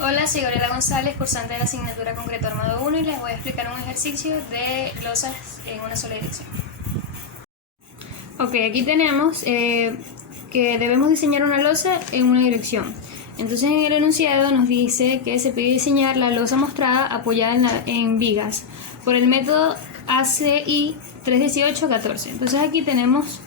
Hola, soy Gabriela González, cursante de la asignatura Concreto Armado 1 y les voy a explicar un ejercicio de losas en una sola dirección. Ok, aquí tenemos que debemos diseñar una losa en una dirección. Entonces en el enunciado nos dice que se pide diseñar la losa mostrada apoyada en vigas por el método ACI 318-14. Entonces aquí tenemos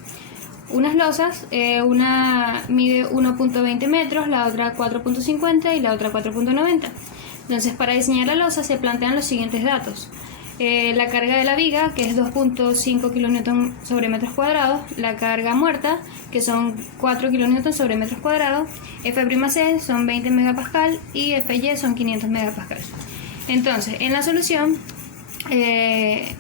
unas losas, una mide 1.20 metros, la otra 4.50 y la otra 4.90. Entonces para diseñar la losa se plantean los siguientes datos. La carga de la viga, que es 2.5 kN sobre metros cuadrados, la carga muerta, que son 4 kN sobre metros cuadrados, F'C son 20 MPa y Fy son 500 MPa. Entonces, en la solución, en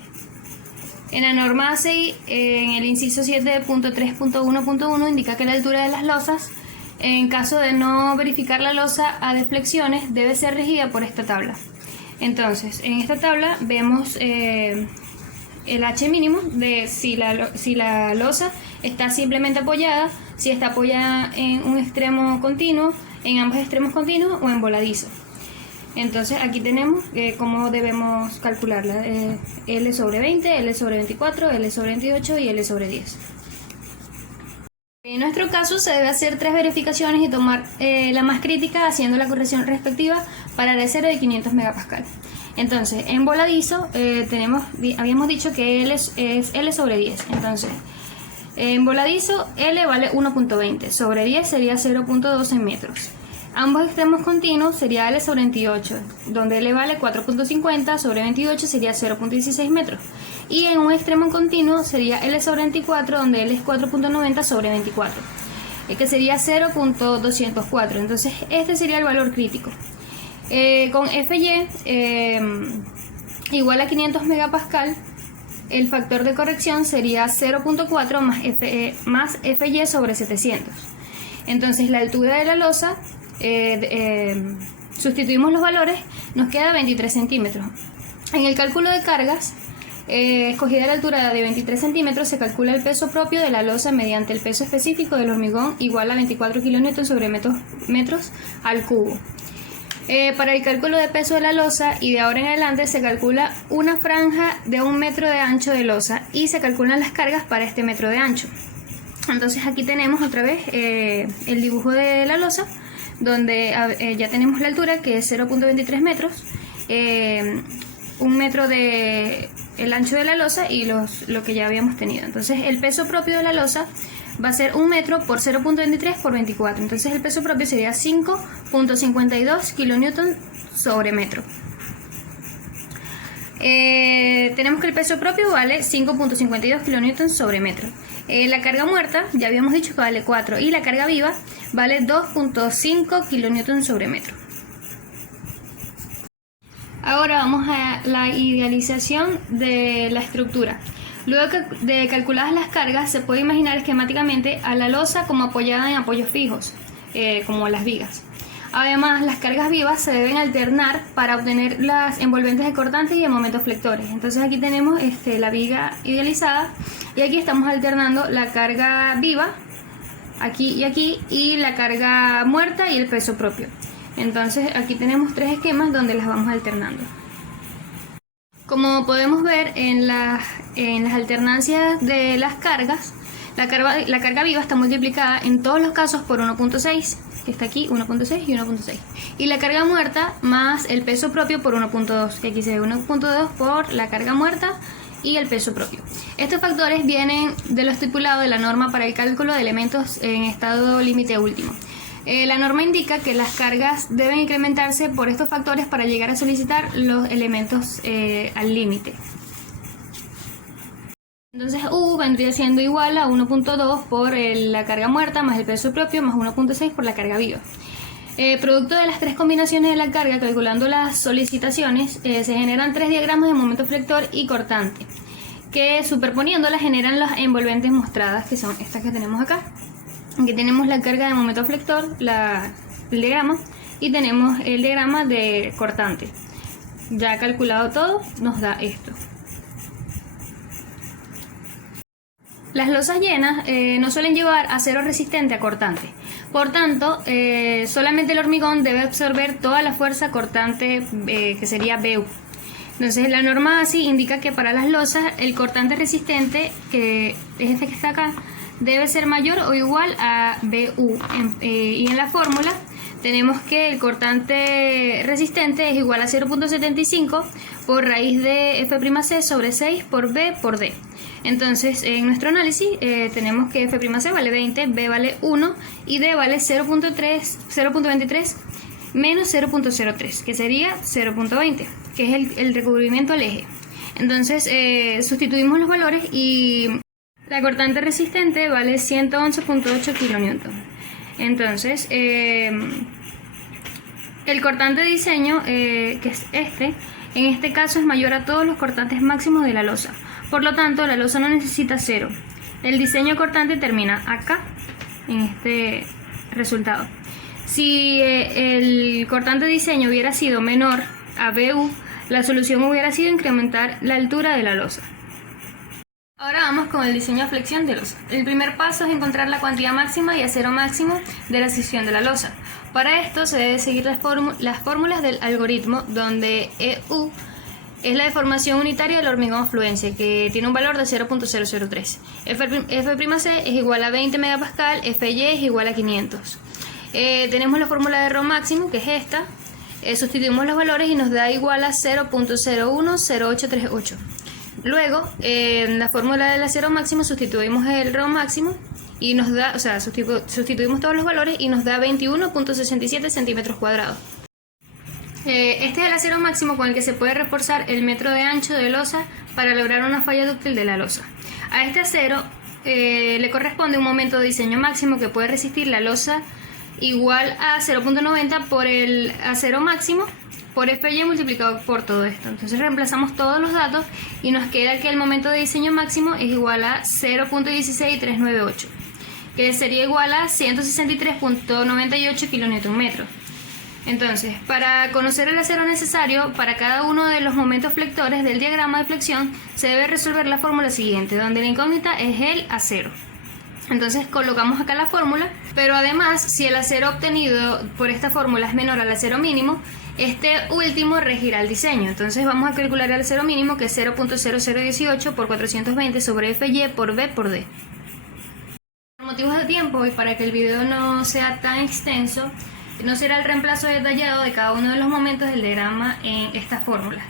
la norma ACI, en el inciso 7.3.1.1 indica que la altura de las losas, en caso de no verificar la losa a deflexiones, debe ser regida por esta tabla. Entonces, en esta tabla vemos el H mínimo de si la losa está simplemente apoyada, si está apoyada en un extremo continuo, en ambos extremos continuos o en voladizo. Entonces aquí tenemos cómo debemos calcularla, L sobre 20, L sobre 24, L sobre 28 y L sobre 10. En nuestro caso se debe hacer 3 verificaciones y tomar la más crítica haciendo la corrección respectiva para el cero de 500 MPa. Entonces en voladizo habíamos dicho que L es L sobre 10, entonces en voladizo L vale 1.20, sobre 10 sería 0.12 metros. Ambos extremos continuos sería L sobre 28, donde L vale 4.50, sobre 28 sería 0.16 metros. Y en un extremo continuo sería L sobre 24, donde L es 4.90 sobre 24, que sería 0.204. Entonces este sería el valor crítico. Con Fy igual a 500 MPa, el factor de corrección sería 0.4 más Fy sobre 700. Entonces la altura de la losa, sustituimos los valores, nos queda 23 centímetros. En el cálculo de cargas, escogida la altura de 23 centímetros, se calcula el peso propio de la losa mediante el peso específico del hormigón igual a 24 kN sobre metros al cubo. Para el cálculo de peso de la losa y de ahora en adelante se calcula una franja de 1 metro de ancho de losa y se calculan las cargas para este metro de ancho. Entonces aquí tenemos otra vez el dibujo de la losa, donde ya tenemos la altura, que es 0.23 metros, 1 metro de el ancho de la losa y lo que ya habíamos tenido. Entonces el peso propio de la losa va a ser 1 metro por 0.23 por 24. Entonces el peso propio sería 5.52 kN sobre metro. Tenemos que el peso propio vale 5.52 kN sobre metro. La carga muerta, ya habíamos dicho que vale 4, y la carga viva vale 2.5 kN sobre metro. Ahora vamos a la idealización de la estructura. Luego de calculadas las cargas, se puede imaginar esquemáticamente a la losa como apoyada en apoyos fijos, como las vigas. Además, las cargas vivas se deben alternar para obtener las envolventes de cortantes y de momentos flectores. Entonces aquí tenemos la viga idealizada y aquí estamos alternando la carga viva, aquí, y la carga muerta y el peso propio. Entonces aquí tenemos 3 esquemas donde las vamos alternando. Como podemos ver en las alternancias de las cargas, la carga viva está multiplicada en todos los casos por 1.6, que está aquí, 1.6 y 1.6. Y la carga muerta más el peso propio por 1.2, que aquí se ve 1.2 por la carga muerta y el peso propio. Estos factores vienen de lo estipulado de la norma para el cálculo de elementos en estado límite último. La norma indica que las cargas deben incrementarse por estos factores para llegar a solicitar los elementos al límite. Entonces U vendría siendo igual a 1.2 por la carga muerta más el peso propio más 1.6 por la carga viva. Producto de las 3 combinaciones de la carga, calculando las solicitaciones, se generan 3 diagramas de momento flector y cortante, que superponiéndolas generan las envolventes mostradas, que son estas que tenemos acá. Aquí tenemos la carga de momento flector, el diagrama, y tenemos el diagrama de cortante. Ya calculado todo, nos da esto. Las losas llenas no suelen llevar acero resistente a cortante. Por tanto, solamente el hormigón debe absorber toda la fuerza cortante que sería BU. Entonces, la norma ASI indica que para las losas el cortante resistente, que es este que está acá, debe ser mayor o igual a BU. Y en la fórmula tenemos que el cortante resistente es igual a 0.75 por raíz de F'C sobre 6 por B por D. Entonces, en nuestro análisis tenemos que F'C vale 20, B vale 1 y D vale 0.23 menos 0.03, que sería 0.20, que es el recubrimiento al eje. Entonces, sustituimos los valores y la cortante resistente vale 111.8 kN. Entonces, el cortante de diseño, que es en este caso es mayor a todos los cortantes máximos de la losa. Por lo tanto, la losa no necesita cero. El diseño cortante termina acá, en este resultado. Si el cortante de diseño hubiera sido menor a BU, la solución hubiera sido incrementar la altura de la losa. Ahora vamos con el diseño de flexión de losa. El primer paso es encontrar la cuantía máxima y acero máximo de la sección de la losa. Para esto se debe seguir las fórmulas del algoritmo, donde EU es la deformación unitaria del hormigón fluencia, que tiene un valor de 0.003. F'C es igual a 20 MPa, Fy es igual a 500. Tenemos la fórmula de Rho máximo, que es esta. Sustituimos los valores y nos da igual a 0.010838. Luego, en la fórmula del acero máximo sustituimos el Rho máximo y nos da, sustituimos todos los valores y nos da 21.67 centímetros cuadrados. Este es el acero máximo con el que se puede reforzar el metro de ancho de losa para lograr una falla dúctil de la losa. A este acero le corresponde un momento de diseño máximo que puede resistir la losa igual a 0.90 por el acero máximo por Fy multiplicado por todo esto. Entonces reemplazamos todos los datos y nos queda que el momento de diseño máximo es igual a 0.16398, que sería igual a 163.98 kN. Entonces, para conocer el acero necesario para cada uno de los momentos flectores del diagrama de flexión, se debe resolver la fórmula siguiente, donde la incógnita es el acero. Entonces colocamos acá la fórmula, pero además, si el acero obtenido por esta fórmula es menor al acero mínimo, este último regirá el diseño. Entonces vamos a calcular el acero mínimo, que es 0.0018 por 420 sobre Fy por B por D. Por motivos de tiempo y para que el video no sea tan extenso, no será el reemplazo detallado de cada uno de los momentos del diagrama en esta fórmula.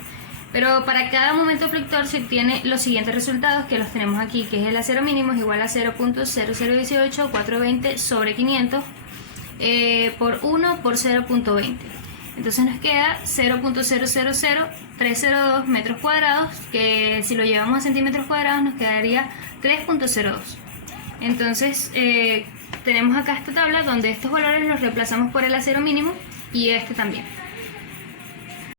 Pero para cada momento flector se obtiene los siguientes resultados, que los tenemos aquí, que es el acero mínimo es igual a 0.0018 420 sobre 500 por 1 por 0.20. Entonces nos queda 0.000302 metros cuadrados, que si lo llevamos a centímetros cuadrados nos quedaría 3.02. Entonces tenemos acá esta tabla donde estos valores los reemplazamos por el acero mínimo y este también.